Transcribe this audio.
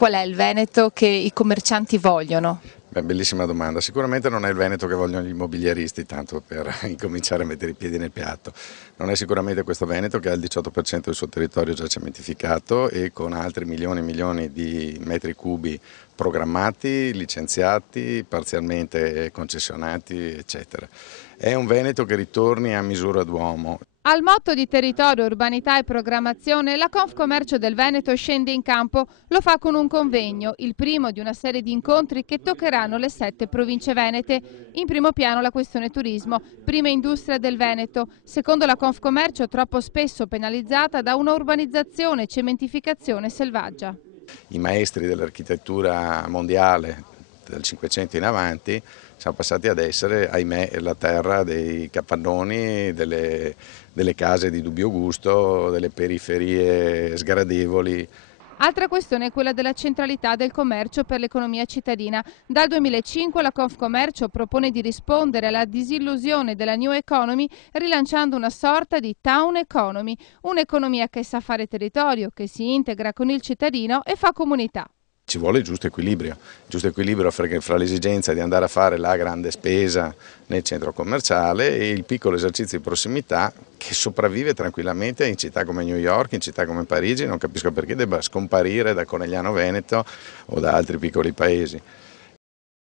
qual è il Veneto che i commercianti vogliono? Beh, bellissima domanda. Sicuramente non è il Veneto che vogliono gli immobiliaristi, tanto per incominciare a mettere i piedi nel piatto. Non è sicuramente questo Veneto che ha il 18% del suo territorio già cementificato e con altri milioni e milioni di metri cubi programmati, licenziati, parzialmente concessionati, eccetera. È un Veneto che ritorni a misura d'uomo. Al motto di territorio, urbanità e programmazione, la Confcommercio del Veneto scende in campo. Lo fa con un convegno, il primo di una serie di incontri che toccheranno le 7 province venete. In primo piano la questione turismo, prima industria del Veneto. Secondo la Confcommercio troppo spesso penalizzata da una urbanizzazione e cementificazione selvaggia. I maestri dell'architettura mondiale dal 500 in avanti siamo passati ad essere, ahimè, la terra dei capannoni, delle case di dubbio gusto, delle periferie sgradevoli. Altra questione è quella della centralità del commercio per l'economia cittadina. Dal 2005 la Confcommercio propone di rispondere alla disillusione della New Economy rilanciando una sorta di Town Economy, un'economia che sa fare territorio, che si integra con il cittadino e fa comunità. Ci vuole il giusto equilibrio fra l'esigenza di andare a fare la grande spesa nel centro commerciale e il piccolo esercizio di prossimità che sopravvive tranquillamente in città come New York, in città come Parigi. Non capisco perché debba scomparire da Conegliano Veneto o da altri piccoli paesi.